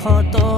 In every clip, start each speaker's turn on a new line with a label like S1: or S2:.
S1: 好多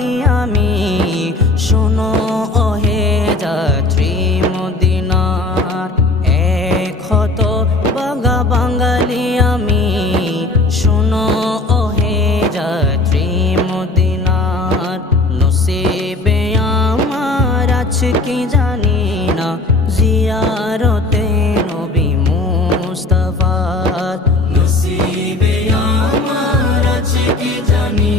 S1: পারি আমি। শোনো, ওহে যাত্রী, মদিনার এক হত বাঙা বাঙালি আমি। শোনো, ওহে যাত্রী, মদিনার নসিবে আমার আছে কি জানি না। জিয়ারতে নবী মুস্তফার। নসিবে আমার আছে কি জানি